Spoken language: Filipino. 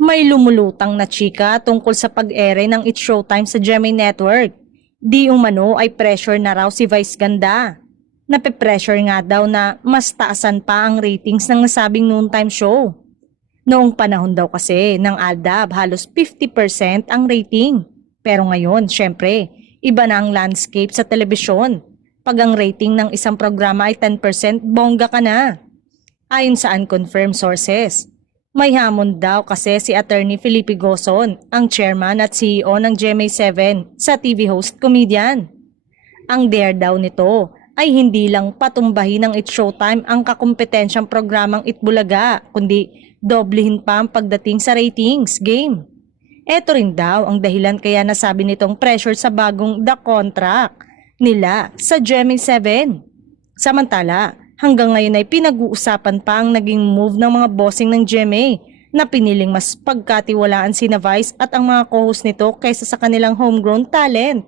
May lumulutang na chika tungkol sa pag-ere ng It's Showtime sa GMA Network. Di umano ay pressure na raw si Vice Ganda. Nape-pressure nga daw na mas taasan pa ang ratings ng nasabing noontime show. Noong panahon daw kasi ng ALDAB halos 50% ang rating. Pero ngayon, syempre, iba na ang landscape sa telebisyon. Pag ang rating ng isang programa ay 10%, bongga ka na. Ayon sa unconfirmed sources, may hamon daw kasi si Attorney Felipe Gozon, ang chairman at CEO ng GMA7 sa TV host comedian. Ang dare daw nito ay hindi lang patumbahin ng It's Showtime ang kakompetensyang programang Itbulaga, kundi doblehin pa ang pagdating sa ratings game. Eto rin daw ang dahilan kaya nasabi nitong pressure sa bagong The Contract nila sa GMA7. Samantala, hanggang ngayon ay pinag-uusapan pa ang naging move ng mga bossing ng GMA na piniling mas pagkatiwalaan sina Vice at ang mga co-host nito kaysa sa kanilang homegrown talent.